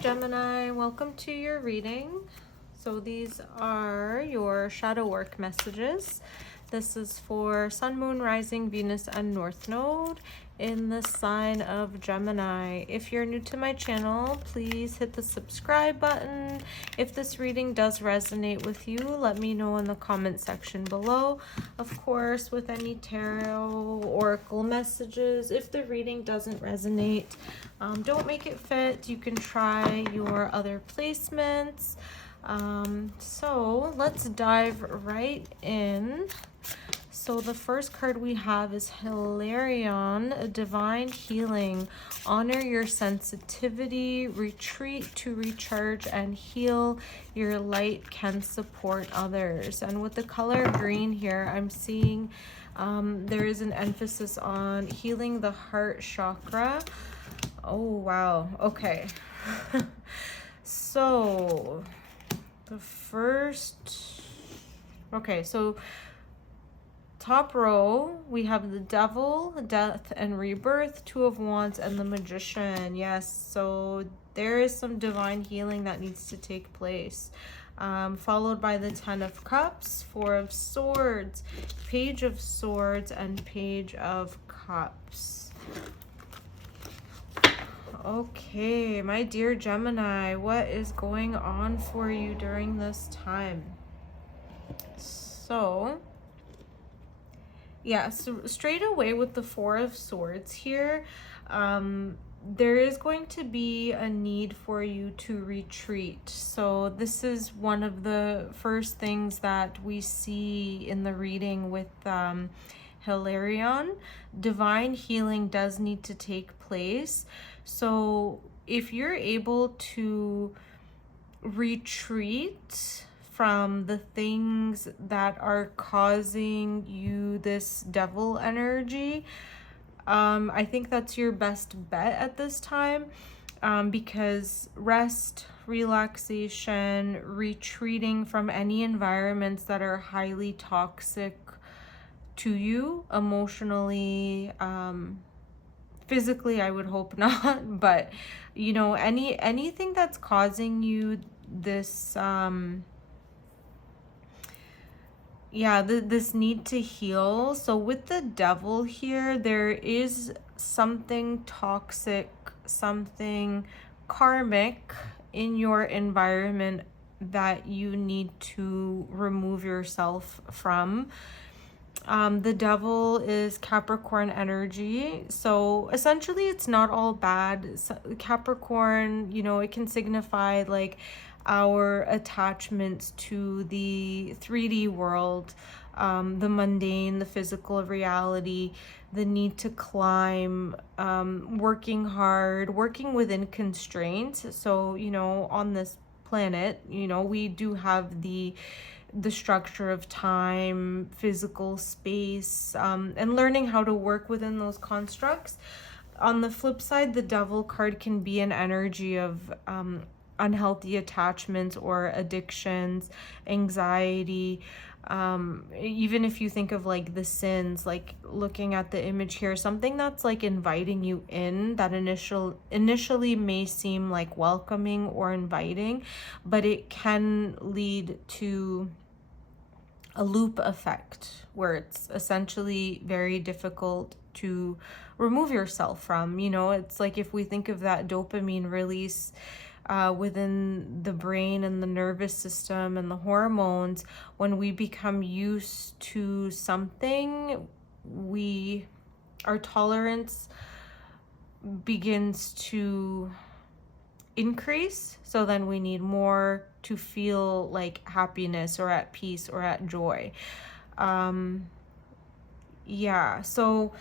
Gemini, welcome to your reading. So these are your shadow work messages. This is for Sun, Moon, Rising, Venus, and North Node in the sign of Gemini. If you're new to my channel, please hit the subscribe button. If this reading does resonate with you, let me know in the comment section below. Of course, with any tarot, oracle messages, if the reading doesn't resonate, don't make it fit. You can try your other placements. So let's dive right in. So the first card we have is Hilarion, a divine healing. Honor your sensitivity, retreat to recharge and heal. Your light can support others. And with the color green here, I'm seeing there is an emphasis on healing the heart chakra. Oh, wow. Okay. So the first, okay, so top row, we have the Devil, Death and Rebirth, Two of Wands, and the Magician. Yes, so there is some divine healing that needs to take place. Followed by the Ten of Cups, Four of Swords, Page of Swords, and Page of Cups. Okay, my dear Gemini, what is going on for you during this time? So yeah, so straight away with the Four of Swords here, there is going to be a need for you to retreat. So this is one of the first things that we see in the reading with Hilarion. Divine healing does need to take place. So if you're able to retreat from the things that are causing you this devil energy, I think that's your best bet at this time, because rest, relaxation, retreating from any environments that are highly toxic to you emotionally, physically, I would hope not, but you know, anything that's causing you this this need to heal. So with the Devil here, there is something toxic, something karmic in your environment that you need to remove yourself from. The Devil is Capricorn energy, so essentially it's not all bad. Capricorn, you know, it can signify like our attachments to the 3D world, the mundane, the physical reality, the need to climb, working hard, working within constraints. So, you know, on this planet, you know, we do have the structure of time, physical space, and learning how to work within those constructs. On the flip side, the Devil card can be an energy of unhealthy attachments or addictions, anxiety. Even if you think of like the sins, like looking at the image here, something that's like inviting you in, that initially may seem like welcoming or inviting, but it can lead to a loop effect where it's essentially very difficult to remove yourself from. You know, it's like if we think of that dopamine release within the brain and the nervous system and the hormones, when we become used to something, our tolerance begins to increase. So then we need more to feel like happiness or at peace or at joy. Yeah, so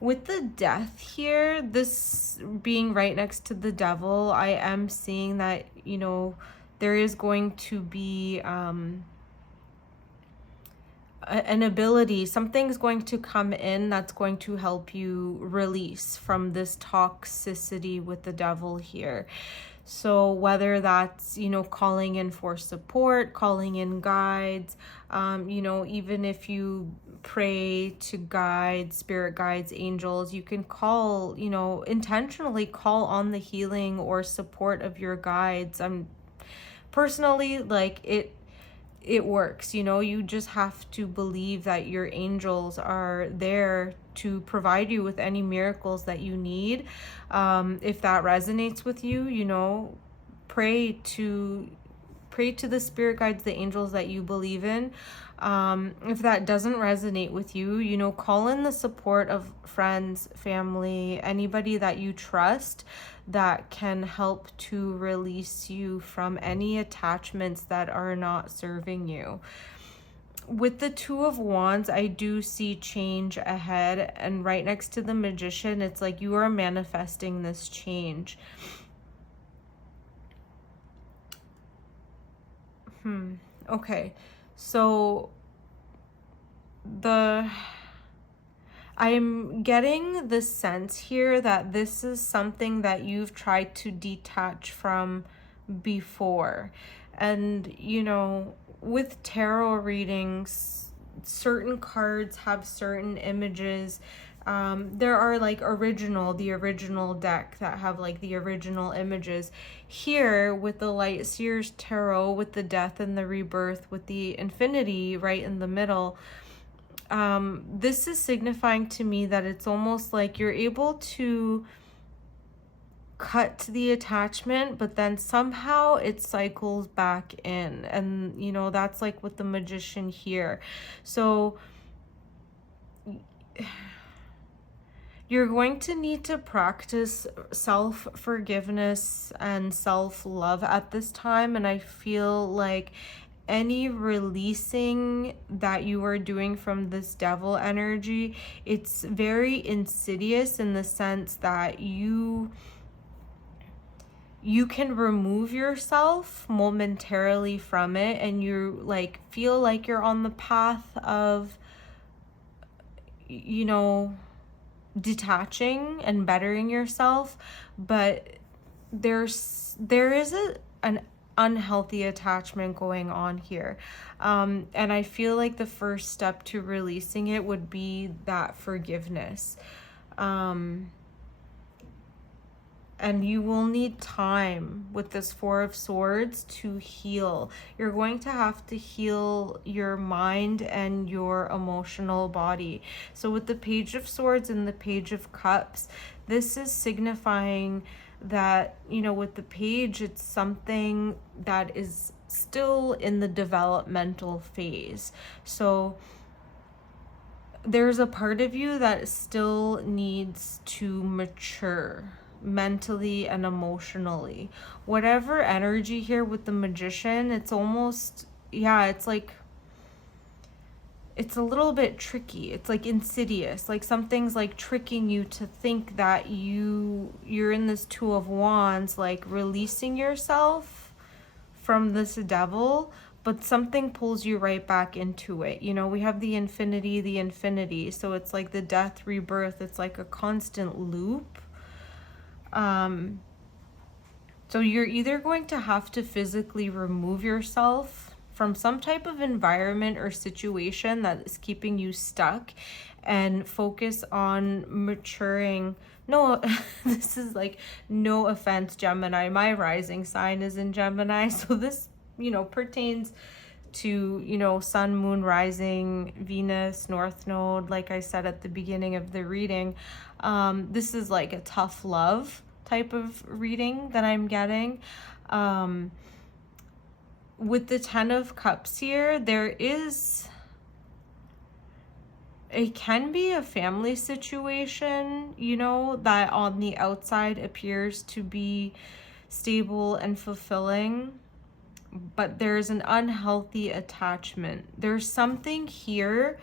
with the Death here, this being right next to the Devil, I am seeing that, you know, there is going to be an ability, something's going to come in that's going to help you release from this toxicity with the Devil here. So whether that's, you know, calling in for support, calling in guides, you know, even if you pray to guides, spirit guides, angels, you can call, you know, intentionally call on the healing or support of your guides. I'm personally, like, it works, you know. You just have to believe that your angels are there to provide you with any miracles that you need. If that resonates with you, you know, pray to the spirit guides, the angels that you believe in. If that doesn't resonate with you, you know, call in the support of friends, family, anybody that you trust that can help to release you from any attachments that are not serving you. With the Two of Wands, I do see change ahead, and right next to the Magician, it's like you are manifesting this change. Okay, so I'm getting the sense here that this is something that you've tried to detach from before. And, you know, with tarot readings, certain cards have certain images. There are like the original deck that have like the original images. Here with the Light Seers Tarot, with the death and the rebirth, with the infinity right in the middle, this is signifying to me that it's almost like you're able to cut the attachment, but then somehow it cycles back in. And, you know, that's like with the Magician here. So you're going to need to practice self-forgiveness and self-love at this time. And I feel like any releasing that you are doing from this devil energy, it's very insidious in the sense that you can remove yourself momentarily from it, and you like feel like you're on the path of, you know, detaching and bettering yourself, but there is an unhealthy attachment going on here. And I feel like the first step to releasing it would be that forgiveness. And you will need time with this Four of Swords to heal. You're going to have to heal your mind and your emotional body. So with the Page of Swords and the Page of Cups, this is signifying that, you know, with the page, it's something that is still in the developmental phase. So there's a part of you that still needs to mature mentally and emotionally. Whatever energy here with the Magician, it's almost, yeah, it's like, it's a little bit tricky. It's like insidious, like something's like tricking you to think that you're in this Two of Wands, like releasing yourself from this devil, but something pulls you right back into it. You know, we have the infinity, so it's like the death, rebirth, it's like a constant loop. So you're either going to have to physically remove yourself from some type of environment or situation that is keeping you stuck and focus on maturing. No, this is like, no offense, Gemini. My rising sign is in Gemini. So this, you know, pertains to, you know, sun, moon, rising, Venus, North Node, like I said at the beginning of the reading. This is like a tough love type of reading that I'm getting. With the Ten of Cups here, it can be a family situation, you know, that on the outside appears to be stable and fulfilling, but there's an unhealthy attachment. There's something here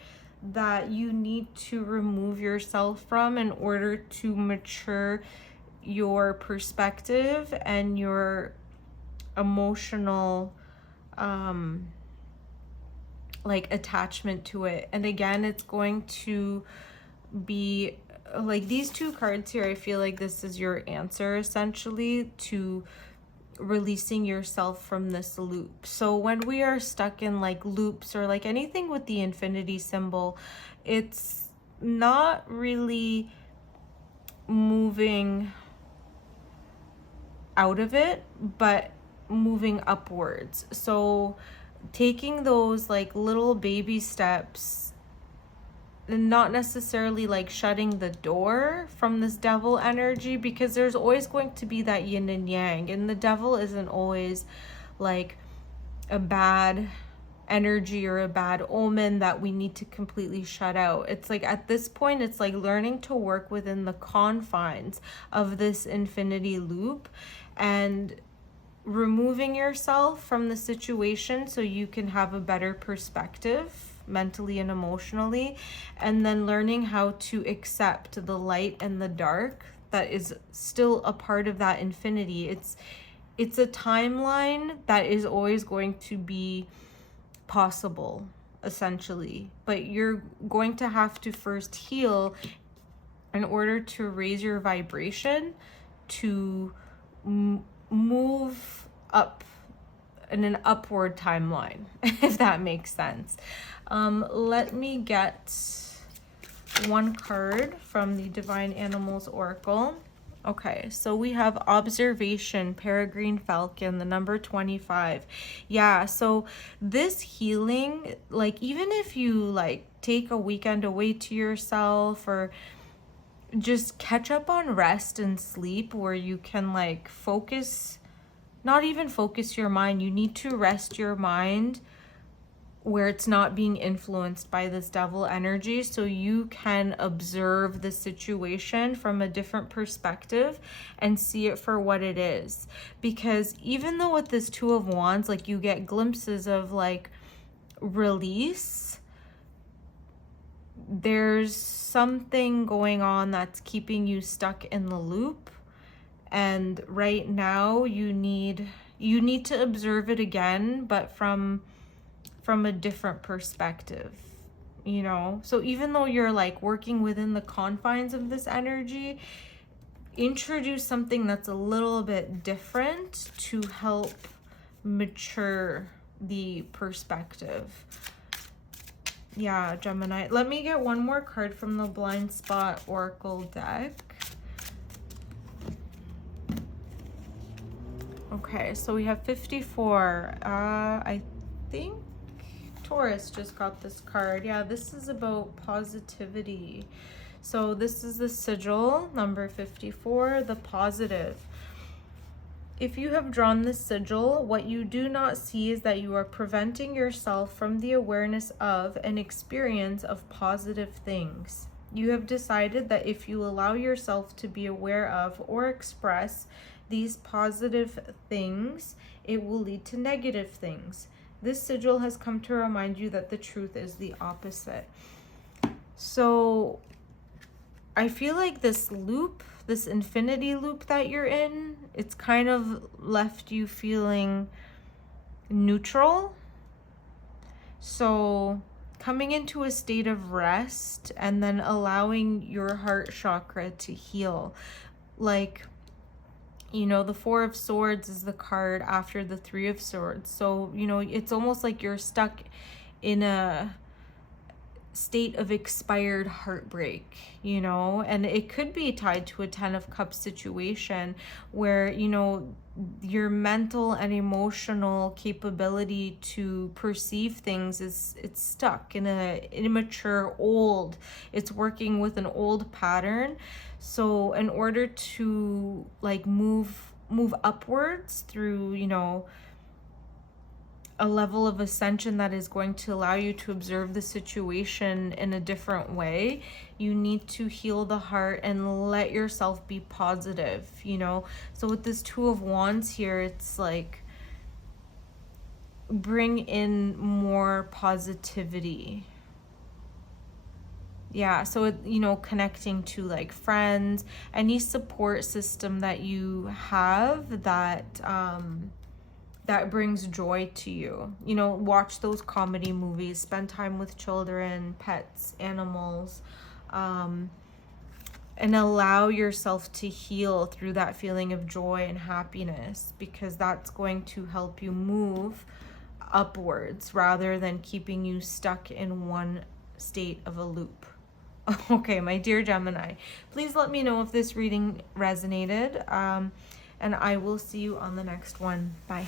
that you need to remove yourself from in order to mature your perspective and your emotional like attachment to it. And again, it's going to be like these two cards here. I feel like this is your answer essentially to releasing yourself from this loop. So when we are stuck in like loops or like anything with the infinity symbol, it's not really moving out of it, but moving upwards. So taking those like little baby steps, and not necessarily like shutting the door from this devil energy, because there's always going to be that yin and yang, and the devil isn't always like a bad energy or a bad omen that we need to completely shut out. It's like at this point, it's like learning to work within the confines of this infinity loop and removing yourself from the situation so you can have a better perspective mentally and emotionally, and then learning how to accept the light and the dark that is still a part of that infinity. It's a timeline that is always going to be possible, essentially, but you're going to have to first heal in order to raise your vibration to move up in an upward timeline, if that makes sense. Let me get one card from the Divine Animals Oracle. Okay, so we have Observation, Peregrine Falcon, the number 25. Yeah, so this healing, like even if you like take a weekend away to yourself or just catch up on rest and sleep where you can like focus, not even focus your mind, you need to rest your mind where it's not being influenced by this devil energy, so you can observe the situation from a different perspective and see it for what it is. Because even though with this Two of Wands, like you get glimpses of like release, there's something going on that's keeping you stuck in the loop, and right now you need to observe it again, but from a different perspective, you know? So even though you're like working within the confines of this energy, introduce something that's a little bit different to help mature the perspective. Yeah, Gemini. Let me get one more card from the Blind Spot Oracle deck. Okay, so we have 54. I think Taurus just got this card. Yeah, this is about positivity. So this is the sigil, number 54, the positive. If you have drawn this sigil, what you do not see is that you are preventing yourself from the awareness of and experience of positive things. You have decided that if you allow yourself to be aware of or express these positive things, it will lead to negative things. This sigil has come to remind you that the truth is the opposite. So I feel like this loop, this infinity loop that you're in, it's kind of left you feeling neutral. So coming into a state of rest and then allowing your heart chakra to heal. Like, you know, the Four of Swords is the card after the Three of Swords. So, you know, it's almost like you're stuck in a state of expired heartbreak, you know, and it could be tied to a Ten of Cups situation where, you know, your mental and emotional capability to perceive things it's stuck in a immature old, it's working with an old pattern. So in order to like move upwards through, you know, a level of ascension that is going to allow you to observe the situation in a different way, you need to heal the heart and let yourself be positive, you know? So with this Two of Wands here, it's like bring in more positivity. Yeah, so it, you know, connecting to like friends, any support system that you have that that brings joy to you. You know, watch those comedy movies, spend time with children, pets, animals, and allow yourself to heal through that feeling of joy and happiness, because that's going to help you move upwards rather than keeping you stuck in one state of a loop. Okay, my dear Gemini, please let me know if this reading resonated, and I will see you on the next one. Bye.